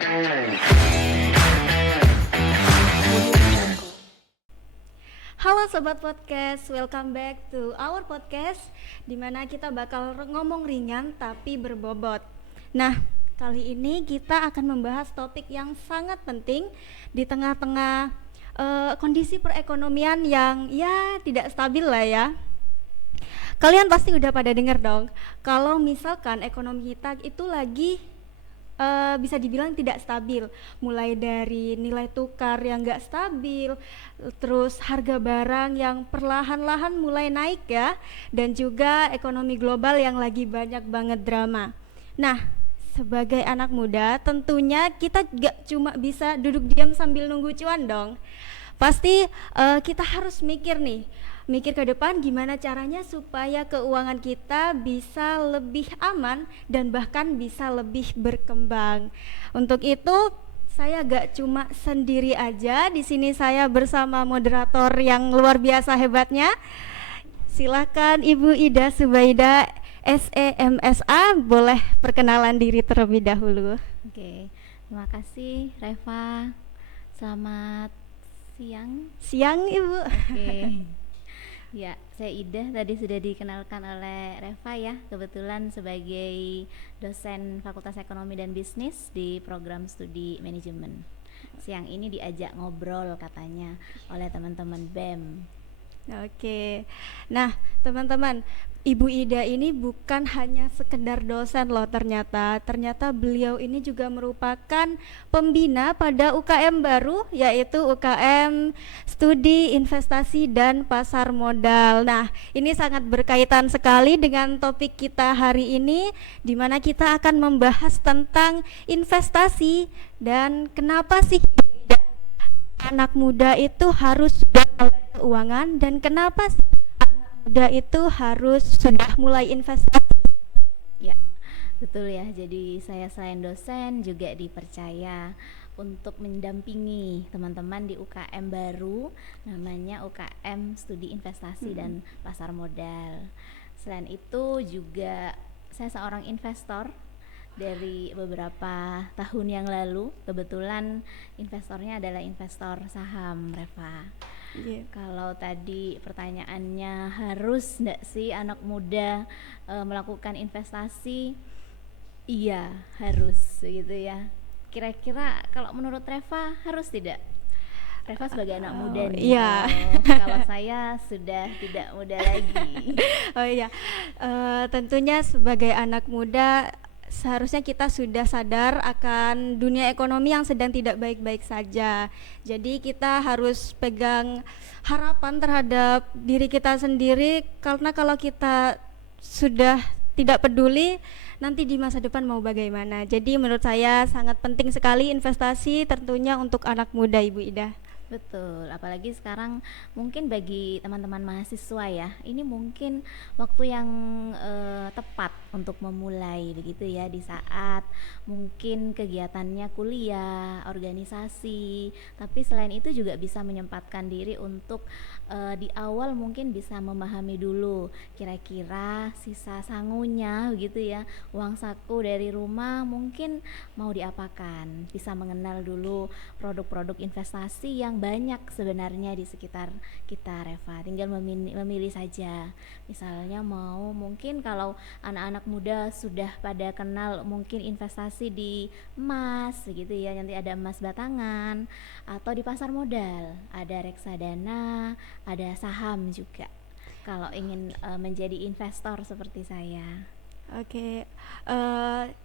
Halo Sobat Podcast, welcome back to our podcast di mana kita bakal ngomong ringan tapi berbobot. Nah, kali ini kita akan membahas topik yang sangat penting di tengah-tengah kondisi perekonomian yang ya tidak stabil lah ya. Kalian pasti udah pada denger dong, kalau misalkan ekonomi kita itu lagi bisa dibilang tidak stabil, mulai dari nilai tukar yang gak stabil, terus harga barang yang perlahan-lahan mulai naik ya, dan juga ekonomi global yang lagi banyak banget drama. Nah, sebagai anak muda tentunya kita gak cuma bisa duduk diam sambil nunggu cuan dong. Pasti kita harus mikir ke depan gimana caranya supaya keuangan kita bisa lebih aman dan bahkan bisa lebih berkembang. Untuk itu saya gak cuma sendiri aja, di sini saya bersama moderator yang luar biasa hebatnya. Silakan Ibu Ida Subaida SEMSA, boleh perkenalan diri terlebih dahulu. Oke, terima kasih Reva. Selamat siang Ibu. Oke. Ya, saya Ida, tadi sudah dikenalkan oleh Reva ya. Kebetulan sebagai dosen Fakultas Ekonomi dan Bisnis di program studi manajemen. Siang ini diajak ngobrol katanya oleh teman-teman BEM. Oke, nah teman-teman, Ibu Ida ini bukan hanya sekedar dosen loh, ternyata beliau ini juga merupakan pembina pada UKM baru, yaitu UKM Studi Investasi dan Pasar Modal. Nah, ini sangat berkaitan sekali dengan topik kita hari ini, di mana kita akan membahas tentang investasi dan kenapa sih anak muda itu harus sudah melek keuangan, dan kenapa sih anak muda itu harus sudah mulai investasi. Ya, betul ya. Jadi saya selain dosen juga dipercaya untuk mendampingi teman-teman di UKM baru, namanya UKM Studi Investasi dan Pasar Modal. Selain itu juga saya seorang investor dari beberapa tahun yang lalu. Kebetulan investornya adalah investor saham, Reva. Kalau tadi pertanyaannya, harus enggak sih anak muda melakukan investasi? Iya, harus gitu ya. Kira-kira kalau menurut Reva harus tidak? Reva sebagai anak muda nih. Iya. Kalau saya sudah tidak muda lagi. Oh iya, tentunya sebagai anak muda seharusnya kita sudah sadar akan dunia ekonomi yang sedang tidak baik-baik saja. Jadi kita harus pegang harapan terhadap diri kita sendiri, karena kalau kita sudah tidak peduli, nanti di masa depan mau bagaimana. Jadi menurut saya sangat penting sekali investasi, tentunya untuk anak muda, Ibu Ida. Betul, apalagi sekarang mungkin bagi teman-teman mahasiswa ya, ini mungkin waktu yang tepat untuk memulai begitu ya, di saat mungkin kegiatannya kuliah, organisasi, tapi selain itu juga bisa menyempatkan diri untuk di awal mungkin bisa memahami dulu kira-kira sisa sangunya begitu ya, uang saku dari rumah mungkin mau diapakan, bisa mengenal dulu produk-produk investasi yang banyak sebenarnya di sekitar kita, Reva. Tinggal memilih saja. Misalnya mau, mungkin kalau anak-anak muda sudah pada kenal mungkin investasi di emas gitu ya, nanti ada emas batangan, atau di pasar modal ada reksadana, ada saham juga kalau ingin menjadi investor seperti saya. Oke,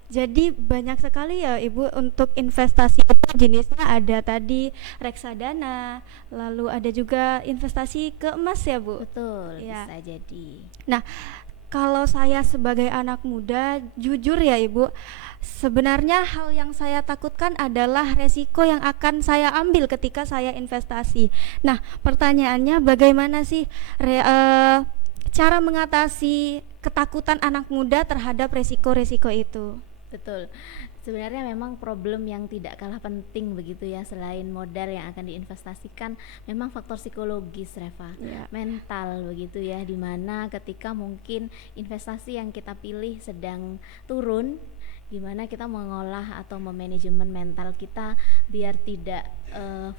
jadi banyak sekali ya Ibu untuk investasi itu, jenisnya ada tadi reksadana, lalu ada juga investasi ke emas ya Bu? Betul, ya. bisa jadi. Nah, kalau saya sebagai anak muda, jujur ya Ibu, sebenarnya hal yang saya takutkan adalah resiko yang akan saya ambil ketika saya investasi. Nah, pertanyaannya bagaimana sih cara mengatasi ketakutan anak muda terhadap resiko-resiko itu? Betul. Sebenarnya memang problem yang tidak kalah penting begitu ya, selain modal yang akan diinvestasikan, memang faktor psikologis, Reva. Mental begitu ya, dimana ketika mungkin investasi yang kita pilih sedang turun, gimana kita mengolah atau memanajemen mental kita biar tidak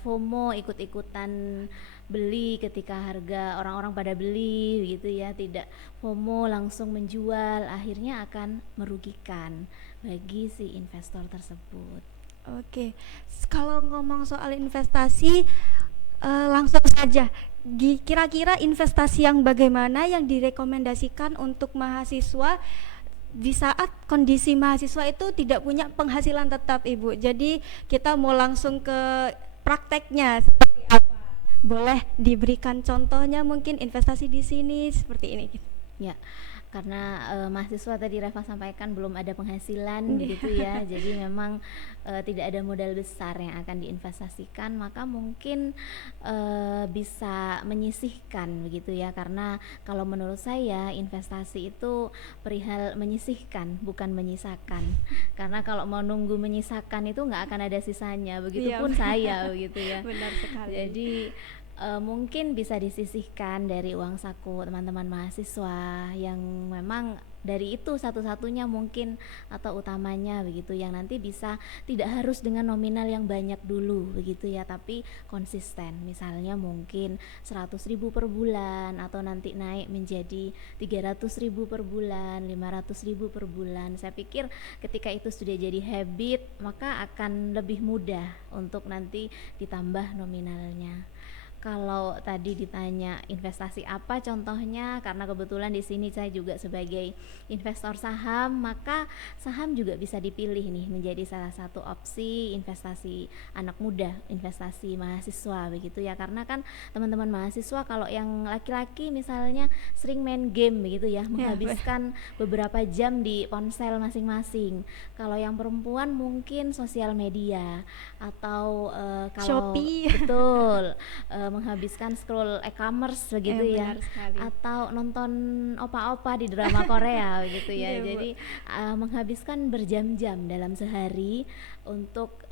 FOMO ikut-ikutan beli ketika harga orang-orang pada beli gitu ya, tidak FOMO langsung menjual, akhirnya akan merugikan bagi si investor tersebut. Oke, kalau ngomong soal investasi, langsung saja. Kira-kira investasi yang bagaimana yang direkomendasikan untuk mahasiswa di saat kondisi mahasiswa itu tidak punya penghasilan tetap, Ibu. Jadi kita mau langsung ke prakteknya seperti apa? Boleh diberikan contohnya mungkin investasi di sini seperti ini. Ya, karena mahasiswa tadi Reva sampaikan belum ada penghasilan Iya. begitu ya, jadi memang tidak ada modal besar yang akan diinvestasikan, maka mungkin bisa menyisihkan begitu ya, karena kalau menurut saya investasi itu perihal menyisihkan bukan menyisakan, karena kalau mau nunggu menyisakan itu nggak akan ada sisanya, Iya, begitupun saya begitu ya. benar sekali. Jadi mungkin bisa disisihkan dari uang saku teman-teman mahasiswa yang memang dari itu satu-satunya mungkin atau utamanya begitu, yang nanti bisa tidak harus dengan nominal yang banyak dulu begitu ya, tapi konsisten, misalnya mungkin 100.000 per bulan atau nanti naik menjadi 300.000 per bulan, 500.000 per bulan. Saya pikir ketika itu sudah jadi habit, maka akan lebih mudah untuk nanti ditambah nominalnya. Kalau tadi ditanya investasi apa contohnya, karena kebetulan di sini saya juga sebagai investor saham, maka saham juga bisa dipilih nih menjadi salah satu opsi investasi anak muda, investasi mahasiswa begitu ya. Karena kan teman-teman mahasiswa kalau yang laki-laki misalnya sering main game begitu ya, menghabiskan beberapa jam di ponsel masing-masing. Kalau yang perempuan mungkin sosial media atau kalau Shopee. betul menghabiskan scroll e-commerce begitu ya, Benar sekali. atau nonton opa-opa di drama Korea gitu ya. Iya, Bu. Jadi menghabiskan berjam-jam dalam sehari untuk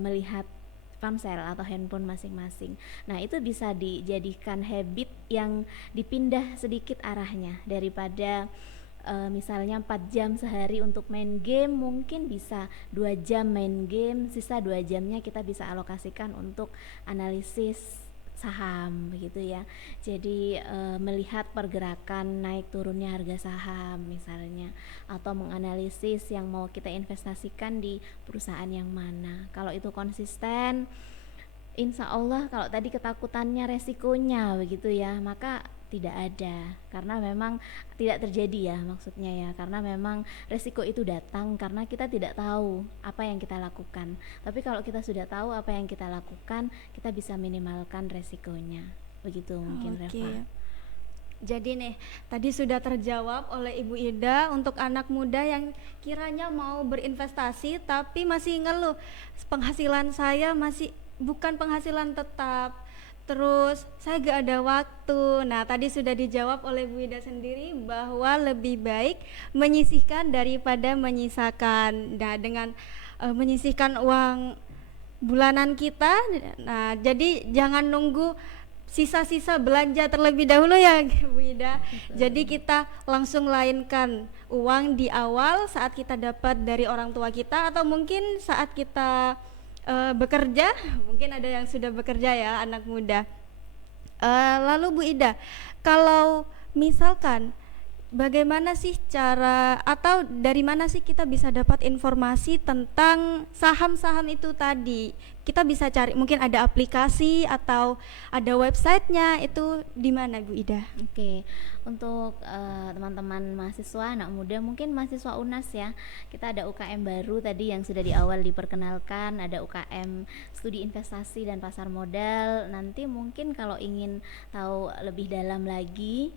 melihat ponsel atau handphone masing-masing. Nah, itu bisa dijadikan habit yang dipindah sedikit arahnya, daripada misalnya 4 jam sehari untuk main game, mungkin bisa 2 jam main game, sisa 2 jamnya kita bisa alokasikan untuk analisis saham begitu ya. Jadi melihat pergerakan naik turunnya harga saham misalnya, atau menganalisis yang mau kita investasikan di perusahaan yang mana. Kalau itu konsisten, insya Allah kalau tadi ketakutannya resikonya begitu ya, maka tidak ada, karena memang tidak terjadi ya maksudnya ya, karena memang resiko itu datang karena kita tidak tahu apa yang kita lakukan. Tapi kalau kita sudah tahu apa yang kita lakukan, kita bisa minimalkan resikonya begitu mungkin. Oke. Reva. Jadi nih, tadi sudah terjawab oleh Ibu Ida untuk anak muda yang kiranya mau berinvestasi tapi masih ngeluh, penghasilan saya masih bukan penghasilan tetap. Terus saya gak ada waktu. Nah, tadi sudah dijawab oleh Bu Ida sendiri bahwa lebih baik menyisihkan daripada menyisakan. Nah, dengan menyisihkan uang bulanan kita, nah jadi jangan nunggu sisa-sisa belanja terlebih dahulu ya Bu Ida. Jadi kita langsung lainkan uang di awal saat kita dapat dari orang tua kita, atau mungkin saat kita bekerja, mungkin ada yang sudah bekerja ya anak muda. Lalu Bu Ida, kalau misalkan bagaimana sih cara atau dari mana sih kita bisa dapat informasi tentang saham-saham itu tadi? Kita bisa cari, mungkin ada aplikasi atau ada websitenya, itu di mana Bu Ida? Oke, untuk teman-teman mahasiswa anak muda, mungkin mahasiswa UNAS ya, kita ada UKM baru tadi yang sudah di awal diperkenalkan, ada UKM Studi Investasi dan Pasar Modal. Nanti mungkin kalau ingin tahu lebih dalam lagi,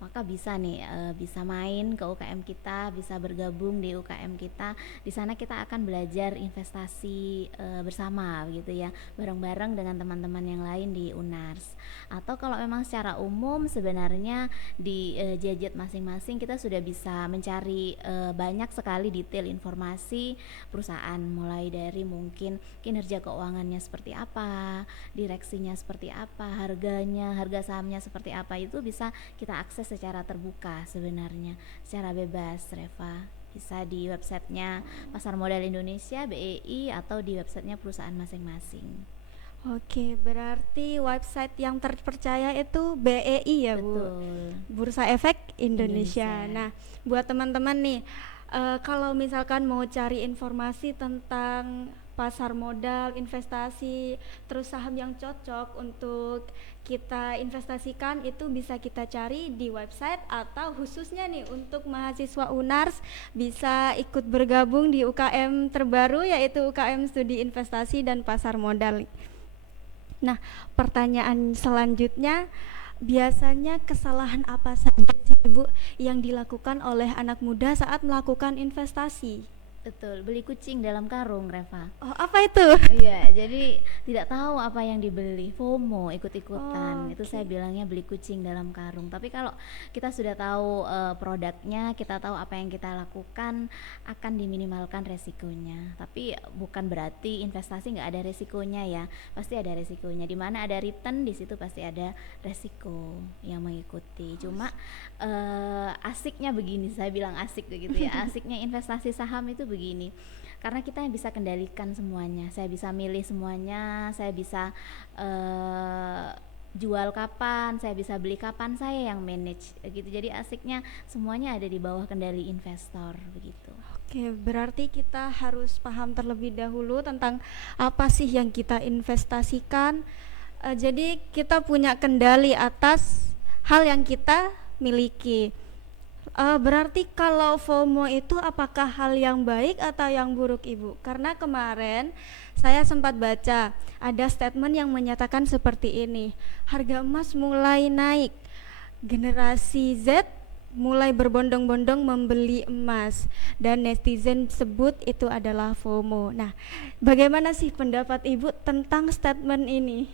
maka bisa nih bisa main ke UKM kita, bisa bergabung di UKM kita. Di sana kita akan belajar investasi bersama gitu ya, bareng-bareng dengan teman-teman yang lain di UNARS. Atau kalau memang secara umum sebenarnya di gadget masing-masing kita sudah bisa mencari banyak sekali detail informasi perusahaan, mulai dari mungkin kinerja keuangannya seperti apa, direksinya seperti apa, harganya, harga sahamnya seperti apa, itu bisa kita akses secara terbuka sebenarnya, secara bebas, Reva. Bisa di websitenya Pasar Modal Indonesia BEI atau di websitenya perusahaan masing-masing. Oke, berarti website yang terpercaya itu BEI ya, Bu? Betul. Bursa Efek Indonesia. Indonesia. Nah, buat teman-teman nih, kalau misalkan mau cari informasi tentang pasar modal, investasi, terus saham yang cocok untuk kita investasikan, itu bisa kita cari di website, atau khususnya nih untuk mahasiswa UNARS bisa ikut bergabung di UKM terbaru, yaitu UKM Studi Investasi dan Pasar Modal. Nah, pertanyaan selanjutnya, biasanya kesalahan apa saja sih Ibu yang dilakukan oleh anak muda saat melakukan investasi? Betul, beli kucing dalam karung, Reva. Oh, apa itu? Iya, jadi tidak tahu apa yang dibeli, FOMO, ikut-ikutan. Itu Oke. saya bilangnya beli kucing dalam karung. Tapi kalau kita sudah tahu produknya, kita tahu apa yang kita lakukan, akan diminimalkan resikonya. Tapi bukan berarti investasi nggak ada resikonya ya. Pasti ada resikonya. Di mana ada return, di situ pasti ada resiko yang mengikuti. Cuma asiknya begini, saya bilang asik begitu ya. Asiknya investasi saham itu begini, karena kita yang bisa kendalikan semuanya. Saya bisa milih semuanya, saya bisa jual kapan, saya bisa beli kapan, saya yang manage gitu. Jadi asiknya semuanya ada di bawah kendali investor begitu. Oke, berarti kita harus paham terlebih dahulu tentang apa sih yang kita investasikan. Jadi kita punya kendali atas hal yang kita miliki. Berarti kalau FOMO itu apakah hal yang baik atau yang buruk, Ibu? Karena kemarin saya sempat baca ada statement yang menyatakan seperti ini. Harga emas mulai naik. Generasi Z mulai berbondong-bondong membeli emas, dan netizen sebut itu adalah FOMO. Nah, bagaimana sih pendapat Ibu tentang statement ini?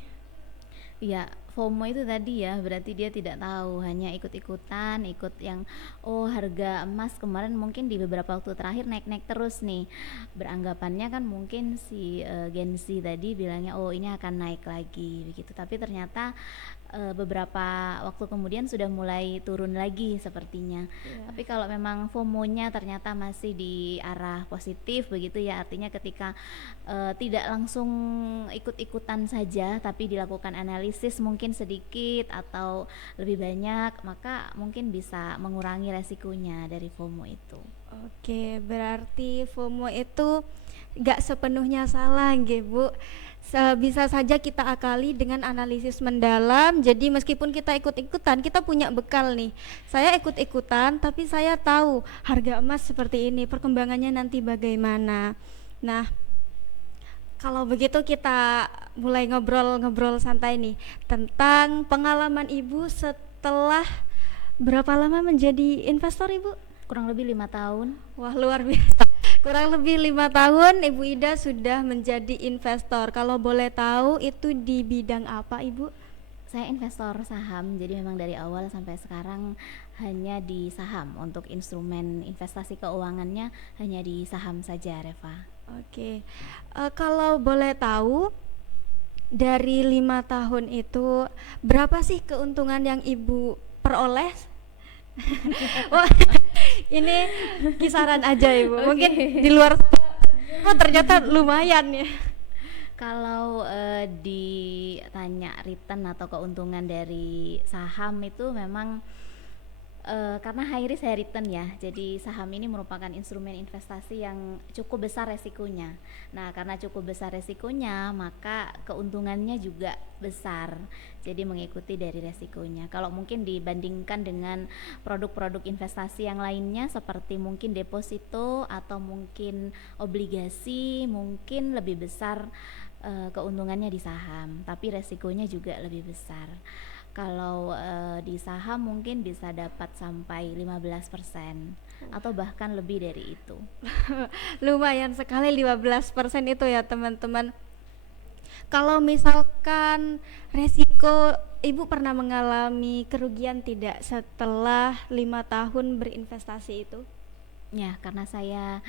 Ya, FOMO itu tadi ya, berarti dia tidak tahu, hanya ikut-ikutan, ikut yang harga emas kemarin mungkin di beberapa waktu terakhir naik-naik terus nih. Beranggapannya kan mungkin si Gen Z tadi bilangnya ini akan naik lagi begitu. Tapi ternyata beberapa waktu kemudian sudah mulai turun lagi sepertinya. Tapi kalau memang FOMO-nya ternyata masih di arah positif begitu ya, artinya ketika tidak langsung ikut-ikutan saja tapi dilakukan analisis mungkin sedikit atau lebih banyak, maka mungkin bisa mengurangi resikonya dari FOMO itu. Oke, berarti FOMO itu gak sepenuhnya salah, nggih Bu. Bisa saja kita akali dengan analisis mendalam. Jadi meskipun kita ikut-ikutan, kita punya bekal nih. Saya ikut-ikutan, tapi saya tahu harga emas seperti ini, perkembangannya nanti bagaimana. Nah, kalau begitu kita mulai ngobrol-ngobrol santai nih tentang pengalaman Ibu setelah berapa lama menjadi investor, Ibu? Kurang lebih 5 tahun. Wah, luar biasa. Kurang lebih 5 tahun Ibu Ida sudah menjadi investor. Kalau boleh tahu itu di bidang apa, Ibu? Saya investor saham, jadi memang dari awal sampai sekarang hanya di saham. Untuk instrumen investasi keuangannya hanya di saham saja, Reva. Oke. Kalau boleh tahu dari 5 tahun itu berapa sih keuntungan yang Ibu peroleh? Wah, ini kisaran aja Ibu. Mungkin di luar ternyata lumayan ya. Kalau ditanya return atau keuntungan dari saham itu memang karena high risk high return ya, jadi saham ini merupakan instrumen investasi yang cukup besar resikonya. Nah, karena cukup besar resikonya, maka keuntungannya juga besar. Jadi mengikuti dari resikonya. Kalau mungkin dibandingkan dengan produk-produk investasi yang lainnya seperti mungkin deposito atau mungkin obligasi, mungkin lebih besar keuntungannya di saham, tapi resikonya juga lebih besar. Kalau di saham mungkin bisa dapat sampai 15% atau bahkan lebih dari itu. Lumayan sekali 15% itu ya teman-teman. Kalau misalkan resiko, Ibu pernah mengalami kerugian tidak setelah 5 tahun berinvestasi itu? Ya, karena saya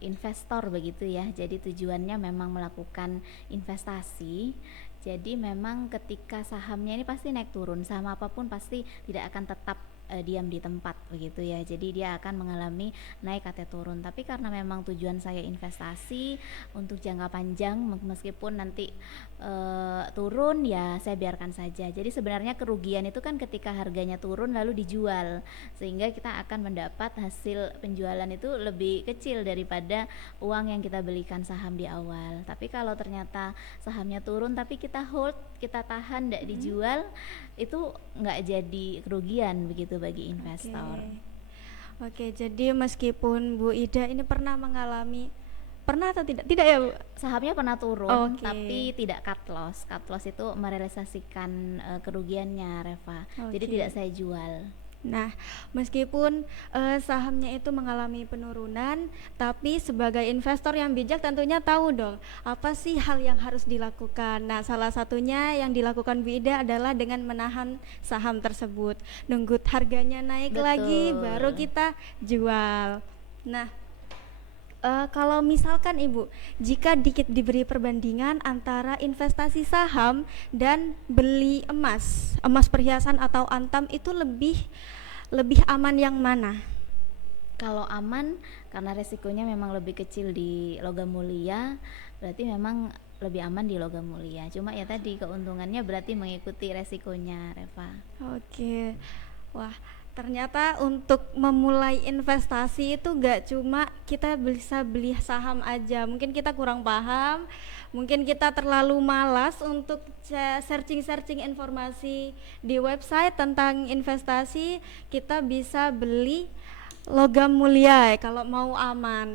investor begitu ya, jadi tujuannya memang melakukan investasi. Jadi memang ketika sahamnya ini pasti naik turun, saham apapun pasti tidak akan tetap diam di tempat begitu ya. Jadi dia akan mengalami naik atau turun. Tapi karena memang tujuan saya investasi untuk jangka panjang, meskipun nanti turun ya saya biarkan saja. Jadi sebenarnya kerugian itu kan ketika harganya turun lalu dijual, sehingga kita akan mendapat hasil penjualan itu lebih kecil daripada uang yang kita belikan saham di awal. Tapi kalau ternyata sahamnya turun tapi kita hold, kita tahan, tidak dijual, itu nggak jadi kerugian begitu bagi investor. Oke, jadi meskipun Bu Ida ini pernah atau tidak? Tidak ya, Bu? Sahamnya pernah turun, tapi tidak cut loss. Cut loss itu merealisasikan kerugiannya, Reva. Jadi tidak saya jual. Nah, meskipun sahamnya itu mengalami penurunan, tapi sebagai investor yang bijak tentunya tahu dong apa sih hal yang harus dilakukan. Nah, salah satunya yang dilakukan Bu Ida adalah dengan menahan saham tersebut, nunggu harganya naik lagi baru kita jual. Nah, kalau misalkan Ibu, jika diberi perbandingan antara investasi saham dan beli emas perhiasan atau antam, itu lebih aman yang mana? Kalau aman, karena resikonya memang lebih kecil di logam mulia, berarti memang lebih aman di logam mulia. Cuma ya tadi keuntungannya berarti mengikuti resikonya, Reva. Oke. Wah, ternyata untuk memulai investasi itu gak cuma kita bisa beli saham aja. Mungkin kita kurang paham, mungkin kita terlalu malas untuk searching informasi di website tentang investasi. Kita bisa beli logam mulia kalau mau aman.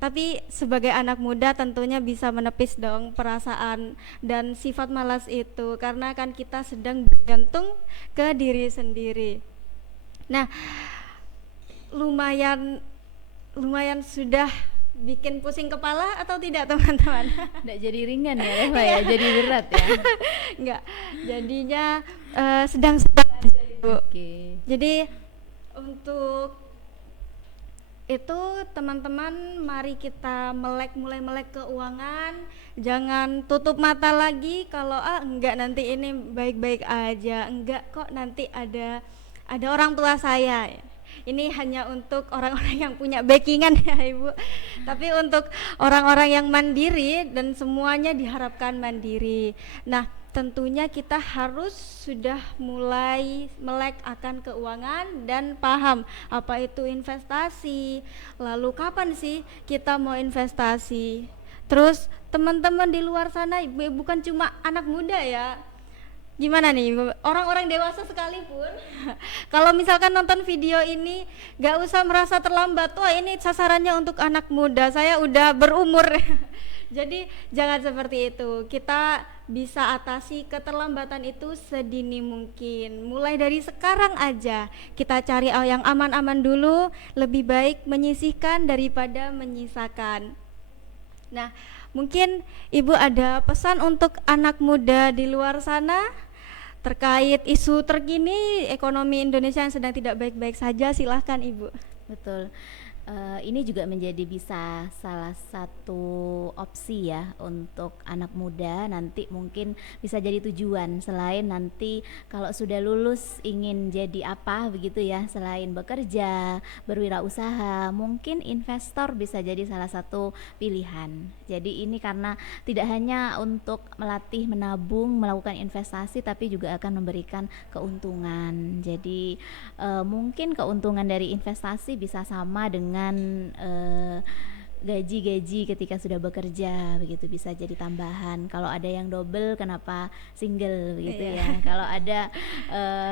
Tapi sebagai anak muda tentunya bisa menepis dong perasaan dan sifat malas itu, karena kan kita sedang bergantung ke diri sendiri. Nah, lumayan sudah bikin pusing kepala atau tidak, teman-teman? Nggak jadi ringan ya, Reva ya, jadi berat ya? Nggak, jadinya sedang-sedang aja, Ibu. Jadi untuk itu teman-teman, mari kita mulai melek keuangan, jangan tutup mata lagi kalau enggak nanti ini baik-baik aja, enggak kok nanti ada orang tua saya. Ini hanya untuk orang-orang yang punya backingan ya Ibu. Tapi untuk orang-orang yang mandiri, dan semuanya diharapkan mandiri. Nah, tentunya kita harus sudah mulai melek akan keuangan dan paham apa itu investasi, lalu kapan sih kita mau investasi. Terus teman-teman di luar sana, bukan cuma anak muda ya, gimana nih orang-orang dewasa sekalipun kalau misalkan nonton video ini gak usah merasa terlambat, wah ini sasarannya untuk anak muda, saya udah berumur. Jadi jangan seperti itu, kita bisa atasi keterlambatan itu sedini mungkin. Mulai dari sekarang aja kita cari yang aman-aman dulu, lebih baik menyisihkan daripada menyisakan. Nah, mungkin Ibu ada pesan untuk anak muda di luar sana terkait isu terkini ekonomi Indonesia yang sedang tidak baik-baik saja, silahkan Ibu. Betul. Ini juga menjadi bisa salah satu opsi ya untuk anak muda, nanti mungkin bisa jadi tujuan selain nanti kalau sudah lulus ingin jadi apa begitu ya, selain bekerja, berwirausaha, mungkin investor bisa jadi salah satu pilihan. Jadi ini karena tidak hanya untuk melatih menabung, melakukan investasi, tapi juga akan memberikan keuntungan. Jadi mungkin keuntungan dari investasi bisa sama dengan gaji ketika sudah bekerja begitu, bisa jadi tambahan. Kalau ada yang double, kenapa single begitu ya. Kalau ada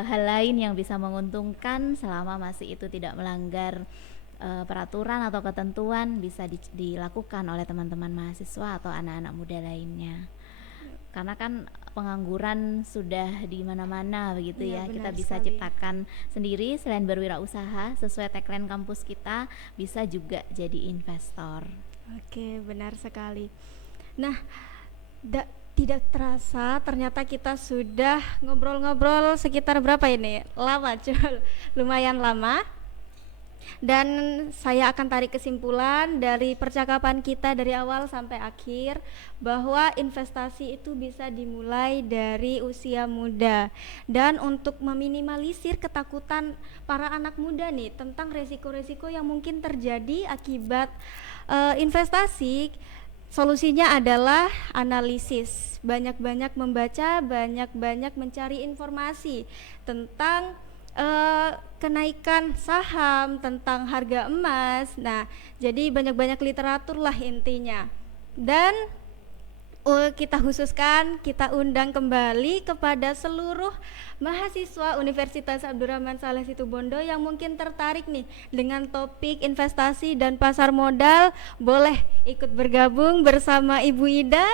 hal lain yang bisa menguntungkan selama masih itu tidak melanggar peraturan atau ketentuan, bisa dilakukan oleh teman-teman mahasiswa atau anak-anak muda lainnya. Karena kan pengangguran sudah di mana-mana begitu ya, kita bisa sekali ciptakan sendiri. Selain berwirausaha sesuai tagline kampus kita, bisa juga jadi investor. Oke, benar sekali. Nah, tidak terasa ternyata kita sudah ngobrol-ngobrol sekitar berapa ini? Lama, lumayan lama. Dan saya akan tarik kesimpulan dari percakapan kita dari awal sampai akhir bahwa investasi itu bisa dimulai dari usia muda. Dan untuk meminimalisir ketakutan para anak muda nih tentang resiko-resiko yang mungkin terjadi akibat investasi, solusinya adalah analisis. Banyak-banyak membaca, banyak-banyak mencari informasi tentang kenaikan saham, tentang harga emas. Nah, jadi banyak-banyak literatur lah intinya. Dan kita khususkan, kita undang kembali kepada seluruh mahasiswa Universitas Abdurrahman Saleh Situbondo yang mungkin tertarik nih dengan topik investasi dan pasar modal, boleh ikut bergabung bersama Ibu Ida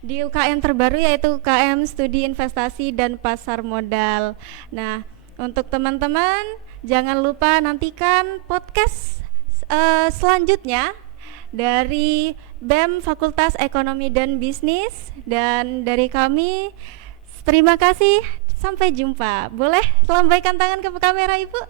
di UKM terbaru, yaitu UKM Studi Investasi dan Pasar Modal. Nah, untuk teman-teman jangan lupa nantikan podcast selanjutnya dari BEM Fakultas Ekonomi dan Bisnis, dan dari kami terima kasih, sampai jumpa. Boleh lambaikan tangan ke kamera Ibu?